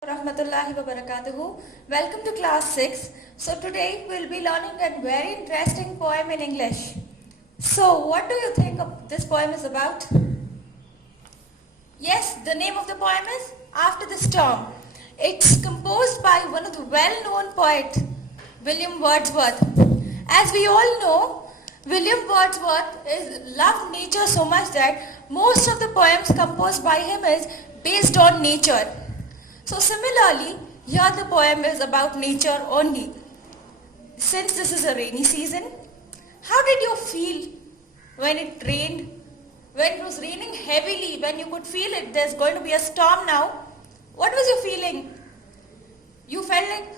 Rahmatullahi wa barakatuhu. Welcome to class 6. So today we'll be learning a very interesting poem in English. So what do you think this poem is about? Yes, the name of the poem is After the Storm. It's composed by one of the well-known poet, William Wordsworth. As we all know, William Wordsworth loved nature so much that most of the poems composed by him is based on nature. So similarly, here the poem is about nature only. Since this is a rainy season, how did you feel when it rained? When it was raining heavily, when you could feel it, there's going to be a storm now. What was your feeling? You felt like,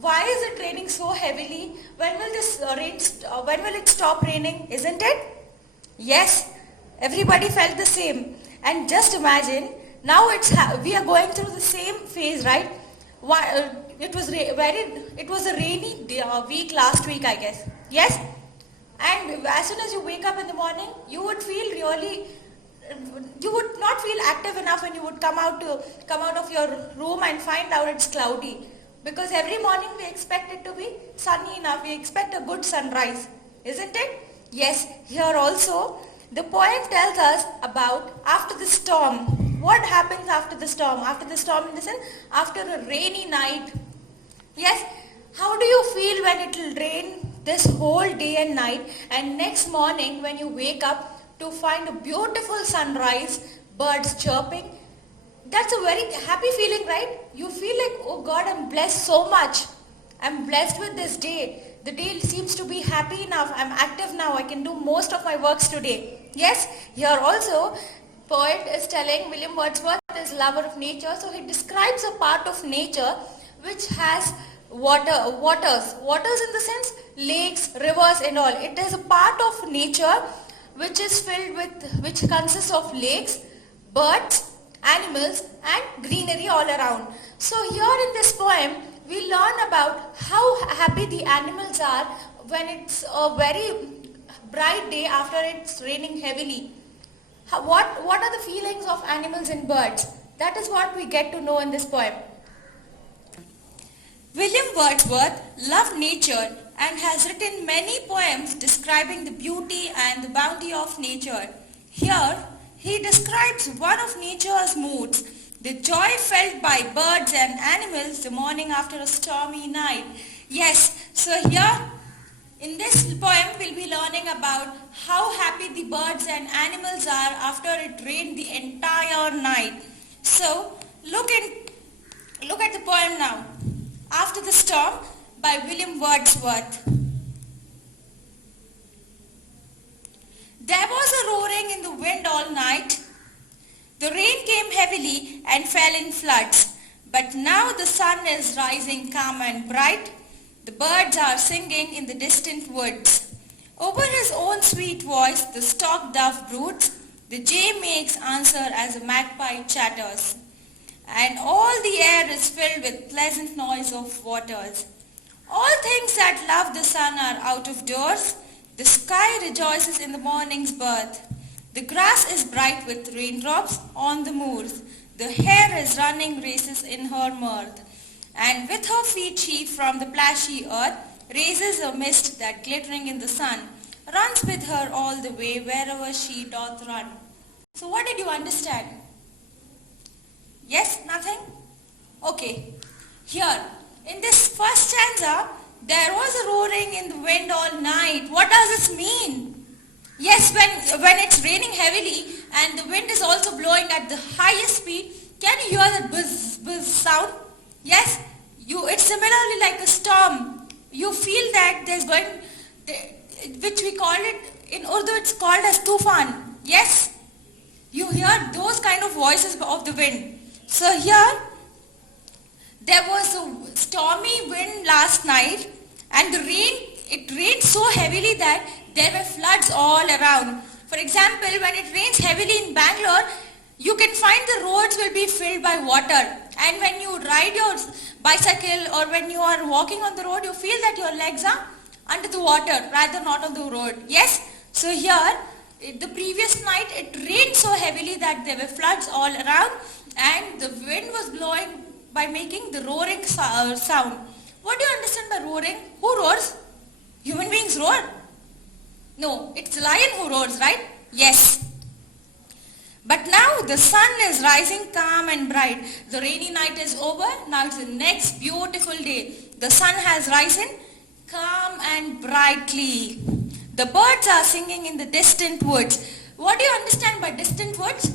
why is it raining so heavily? When will when will it stop raining? Isn't it? Yes, everybody felt the same. And just imagine, now we are going through the same phase, right? It was a rainy week last week, I guess. Yes? And as soon as you wake up in the morning, you would not feel active enough when you would come out of your room and find out it's cloudy. Because every morning we expect it to be sunny enough. We expect a good sunrise. Isn't it? Yes, here also, the poem tells us about after the storm. What happens after the storm? After the storm in the sense, after a rainy night. Yes, how do you feel when it will rain this whole day and night, and next morning when you wake up to find a beautiful sunrise, birds chirping? That's a very happy feeling, right? You feel like, oh God, I'm blessed so much. I'm blessed with this day. The day seems to be happy enough. I'm active now. I can do most of my works today. Yes, here also, poet is telling William Wordsworth is lover of nature. So he describes a part of nature which has waters in the sense lakes, rivers and all. It is a part of nature which consists of lakes, birds, animals and greenery all around. So here in this poem, we learn about how happy the animals are when it's a very bright day after it's raining heavily. What are the feelings of animals and birds? That is what we get to know in this poem. William Wordsworth loved nature and has written many poems describing the beauty and the bounty of nature. Here, he describes one of nature's moods, the joy felt by birds and animals the morning after a stormy night. Yes, so here in this poem we'll be learning about how happy the birds and animals are after it rained the entire night. So look at the poem now. After the Storm by William Wordsworth. There was a roaring in the wind all night. The rain came heavily and fell in floods. But now the sun is rising calm and bright. The birds are singing in the distant woods. Over his own sweet voice the stock dove broods. The jay makes answer as a magpie chatters. And all the air is filled with pleasant noise of waters. All things that love the sun are out of doors. The sky rejoices in the morning's birth. The grass is bright with raindrops on the moors. The hare is running races in her mirth. And with her feet she from the plashy earth raises a mist that glittering in the sun runs with her all the way wherever she doth run. So what did you understand? Yes, nothing? Okay. Here, in this first stanza, there was a roaring in the wind all night. What does this mean? Yes, when it's raining heavily and the wind is also blowing at the highest speed, can you hear that buzz, buzz sound? Yes, it's similarly like a storm. You feel that there's which we call it, in Urdu it's called as tufan. Yes, you hear those kind of voices of the wind. So here, there was a stormy wind last night and it rained so heavily that there were floods all around. For example, when it rains heavily in Bangalore, you can find the roads will be filled by water. And when you ride your bicycle or when you are walking on the road, you feel that your legs are under the water rather not on the road. Yes? So here, the previous night it rained so heavily that there were floods all around and the wind was blowing by making the roaring sound. What do you understand by roaring? Who roars? Human beings roar? No, it's the lion who roars, right? Yes. But now the sun is rising calm and bright. The rainy night is over. Now it's the next beautiful day. The sun has risen calm and brightly. The birds are singing in the distant woods. What do you understand by distant woods?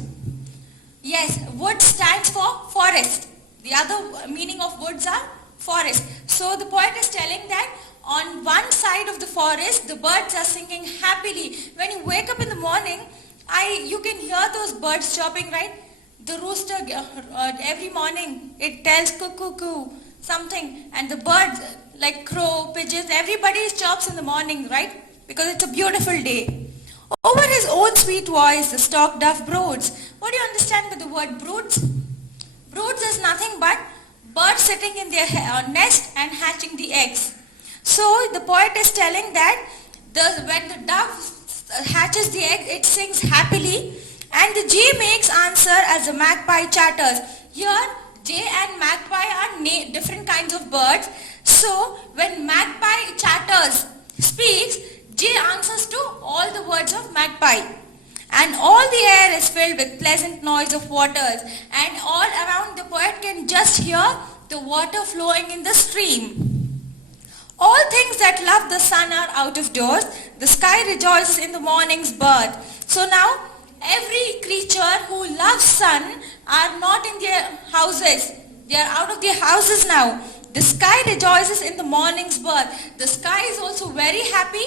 Yes, wood stands for forest. The other meaning of woods are forest. So the poet is telling that on one side of the forest, the birds are singing happily. When you wake up in the morning, you can hear those birds chirping, right? The rooster every morning, it tells cuckoo coo something, and the birds like crow, pigeons, everybody chirps in the morning, right? Because it's a beautiful day. Over his own sweet voice, the stock dove broods. What do you understand by the word broods? Broods is nothing but birds sitting in their nest and hatching the eggs. So the poet is telling that when the dove hatches the egg, it sings happily, and the jay makes answer as the magpie chatters. Here, jay and magpie are different kinds of birds. So when magpie chatters, speaks, jay answers to all the words of magpie. And all the air is filled with pleasant noise of waters, and all around the poet can just hear the water flowing in the stream. All things that love the sun are out of doors. The sky rejoices in the morning's birth. So now, every creature who loves sun are not in their houses. They are out of their houses now. The sky rejoices in the morning's birth. The sky is also very happy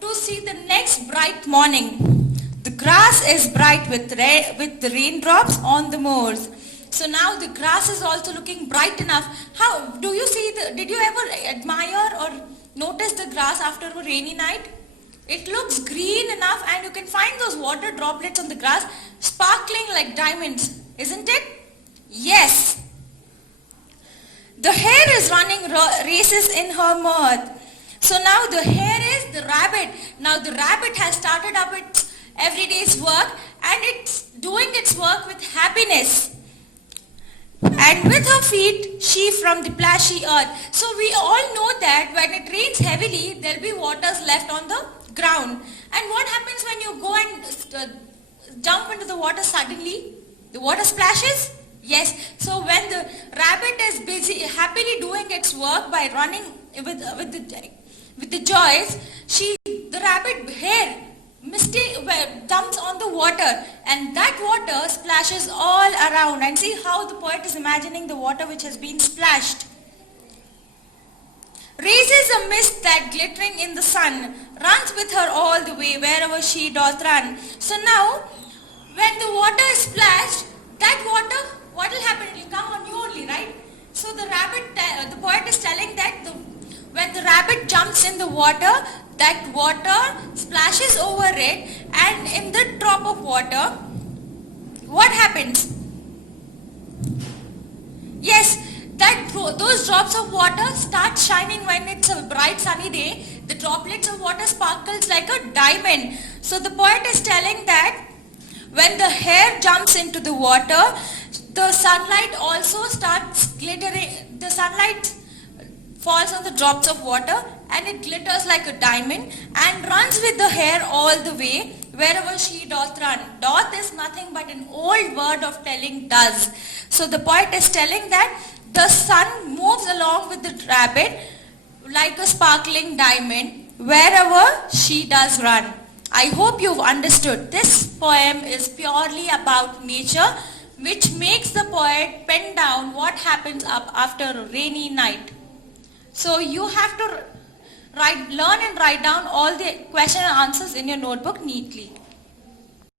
to see the next bright morning. The grass is bright with the raindrops on the moors. So now the grass is also looking bright enough. How do you see did you ever admire or notice the grass after a rainy night? It looks green enough, and you can find those water droplets on the grass sparkling like diamonds, isn't it? Yes. The hare is running races in her mirth. So now the hare is the rabbit. Now the rabbit has started up its everyday's work, and it's doing its work with happiness. And with her feet, she from the plashy earth. So we all know that when it rains heavily, there will be waters left on the ground. And what happens when you go and jump into the water suddenly? The water splashes? Yes. So when the rabbit is busy, happily doing its work by running with the joys, the rabbit hare dumps on the water, and that water splashes all around. And see how the poet is imagining the water which has been splashed. Raises a mist that glittering in the sun, runs with her all the way wherever she doth run. So now, when the water is splashed, that water, what will happen? It will come on you only, right? So the poet is telling that when the rabbit jumps in the water, that water splashes over it, and in the drop of water, what happens? Yes, those drops of water start shining when it's a bright sunny day. The droplets of water sparkles like a diamond. So the poet is telling that when the hare jumps into the water, the sunlight also starts glittering. The sunlight falls on the drops of water, and it glitters like a diamond and runs with the hare all the way wherever she doth run. Doth is nothing but an old word of telling does. So the poet is telling that the sun moves along with the rabbit like a sparkling diamond wherever she does run. I hope you've understood. This poem is purely about nature, which makes the poet pen down what happens up after a rainy night. So you have to learn and write down all the question and answers in your notebook neatly.